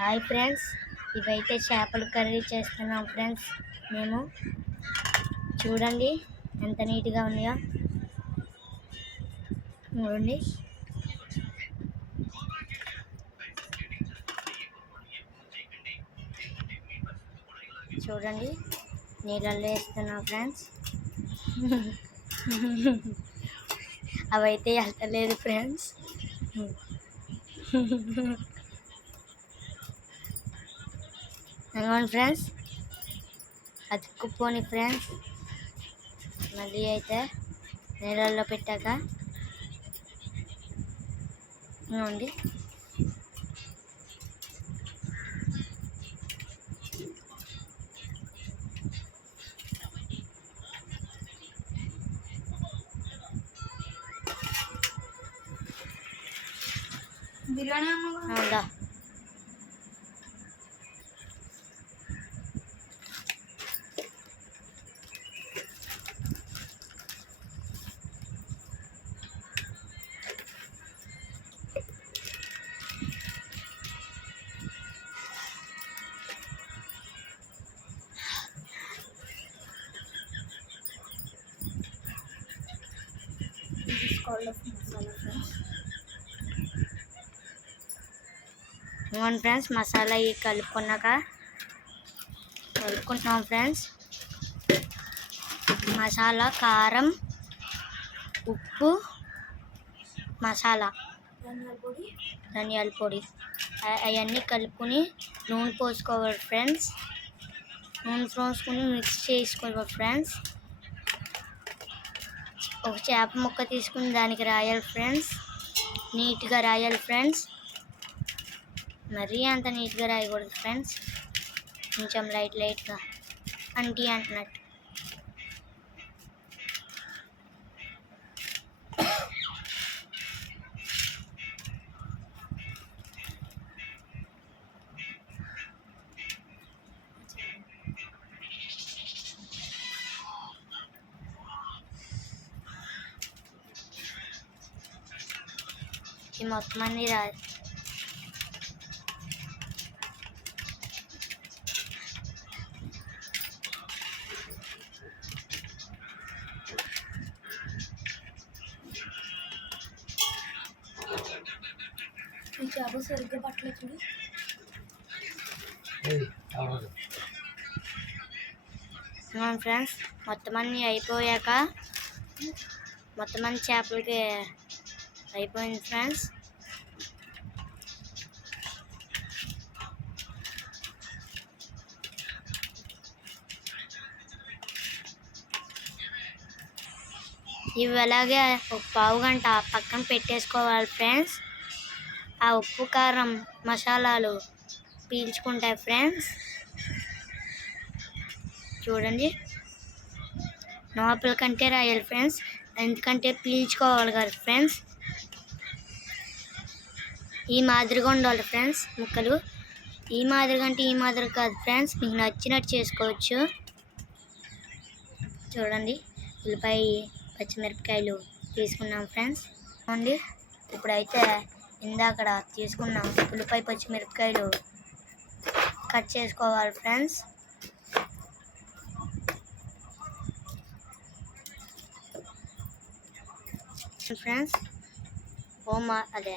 Hi friends, ఇవైతే చేపల curry చేస్తున్నాం ఫ్రెండ్స్. మేము చూడండి ఎంత నీట్గా ఉన్నాయో. చూడండి, చూడండి నీళ్ళల్లో వేస్తున్నాం ఫ్రెండ్స్. అవైతే వెళ్తలేదు ఫ్రెండ్స్. అనుకోండి ఫ్రెండ్స్, అతుక్కుపోని ఫ్రెండ్స్. మళ్ళీ అయితే నీళ్ళల్లో పెట్టాక ఇవ్వండి. బిర్యానీ అవుదా, ఇవ్వండి ఫ్రెండ్స్. మసాలా కలుపుకుంటున్నాం ఫ్రెండ్స్. మసాలా, కారం, ఉప్పు, మసాలా, ధనియాల పొడి అవన్నీ కలుపుకొని నూనె పోసుకోవాలి ఫ్రెండ్స్. నూనె పోసుకొని మిక్స్ చేసుకోవాలి ఫ్రెండ్స్. ఒక చేప ముక్క తీసుకుని దానికి రాయాలి ఫ్రెండ్స్. నీట్గా రాయాలి ఫ్రెండ్స్. మరీ అంత నీట్గా రాయకూడదు ఫ్రెండ్స్, కొంచెం లైట్గా అంటున్నట్టు. ఈ మొత్తం అన్నీ చేప సరిగ్గా పట్టలేదు చూడు. ఫ్రెండ్స్, మొత్తం అన్నీ అయిపోయాక మొత్తం అన్ని చేపలకి అయిపోయింది ఫ్రెండ్స్. ఇవి అలాగే ఒక పావు గంట పక్కన పెట్టేసుకోవాలి ఫ్రెండ్స్. ఆ ఉప్పు, కారం, మసాలాలు పీల్చుకుంటాయి ఫ్రెండ్స్. చూడండి, లోపల కంటే రాయాలి ఫ్రెండ్స్, ఎందుకంటే పీల్చుకోవాలి కదా ఫ్రెండ్స్. ఈ మాదిరిగా ఉండాలి ఫ్రెండ్స్ ముక్కలు. ఈ మాదిరిగా అంటే ఈ మాదిరి కాదు ఫ్రెండ్స్, మీకు నచ్చినట్టు చేసుకోవచ్చు. చూడండి, ఉల్లిపాయ, పచ్చిమిరపకాయలు తీసుకున్నాం ఫ్రెండ్స్. చూడండి, ఇప్పుడైతే ఇందాకడ తీసుకున్నాం ఉల్లిపాయ, పచ్చిమిరపకాయలు కట్ చేసుకోవాలి ఫ్రెండ్స్. ఫ్రెండ్స్ అదే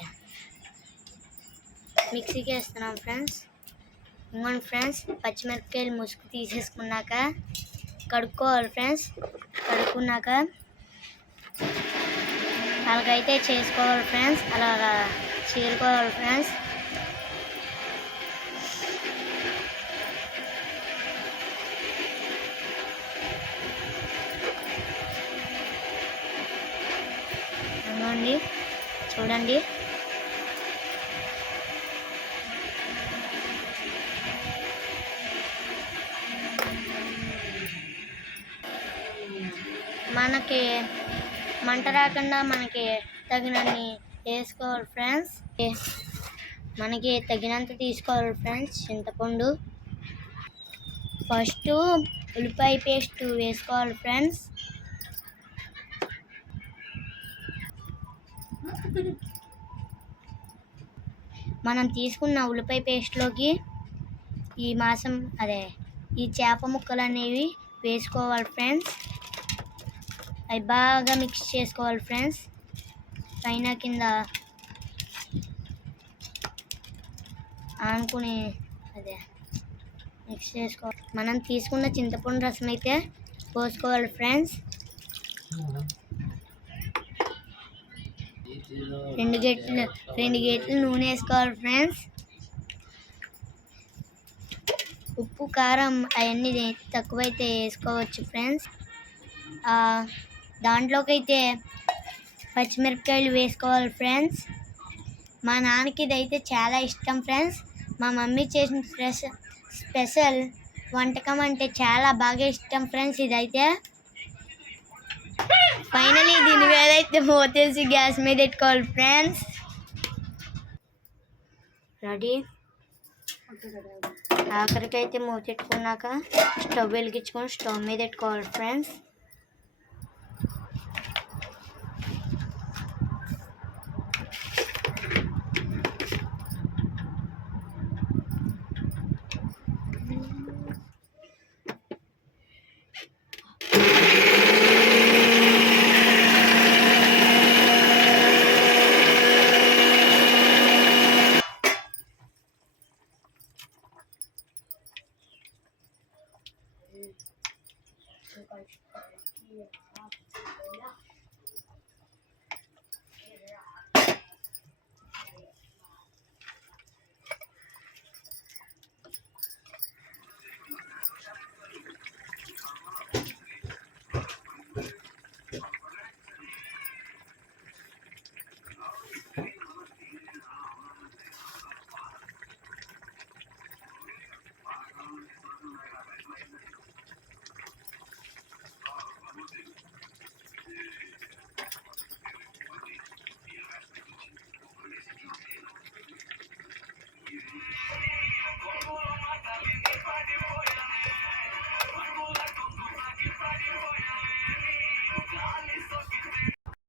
మిక్సీకి వేస్తున్నాం ఫ్రెండ్స్. ఇంకోండి ఫ్రెండ్స్, పచ్చిమిరపకాయలు ముసుగు తీసేసుకున్నాక కడుక్కోవాలి ఫ్రెండ్స్. కడుక్కున్నాక అలాగైతే చేసుకోవాలి ఫ్రెండ్స్. అలాగా చీరుకోవాలి ఫ్రెండ్స్. ఇవ్వండి, చూడండి, మనకి మంట రాకుండా మనకి తగినన్ని వేసుకోవాలి ఫ్రెండ్స్. మనకి తగినంత తీసుకోవాలి ఫ్రెండ్స్. చింతపండు ఫస్ట్ ఉల్లిపాయ పేస్ట్ వేసుకోవాలి ఫ్రెండ్స్. మనం తీసుకున్న ఉల్లిపాయ పేస్ట్లోకి ఈ చేప ముక్కలు అనేవి వేసుకోవాలి ఫ్రెండ్స్. అవి బాగా మిక్స్ చేసుకోవాలి ఫ్రెండ్స్. పైన కింద ఆనుకుని మిక్స్ చేసుకోవాలి. మనం తీసుకున్న చింతపండు రసం అయితే పోసుకోవాలి ఫ్రెండ్స్. 2 గెట్లు నూనె వేసుకోవాలి ఫ్రెండ్స్. ఉప్పు కారం అవన్నీ తక్కువైతే వేసుకోవచ్చు ఫ్రెండ్స్. దాంట్లోకి అయితే పచ్చిమిరపకాయలు వేసుకోవాలి ఫ్రెండ్స్. మా నాన్నకి ఇదైతే చాలా ఇష్టం ఫ్రెండ్స్. మా మమ్మీ చేసిన స్పెషల్ వంటకం అంటే చాలా బాగా ఇష్టం ఫ్రెండ్స్ ఇదైతే. ఫైనలీ దీని మీద అయితే మూతేసి గ్యాస్ మీద పెట్టుకోవాలి ఫ్రెండ్స్. రెడీ. ఆఖరికైతే మూత పెట్టుకున్నాక స్టవ్ వెలిగించుకొని స్టవ్ మీద పెట్టుకోవాలి ఫ్రెండ్స్.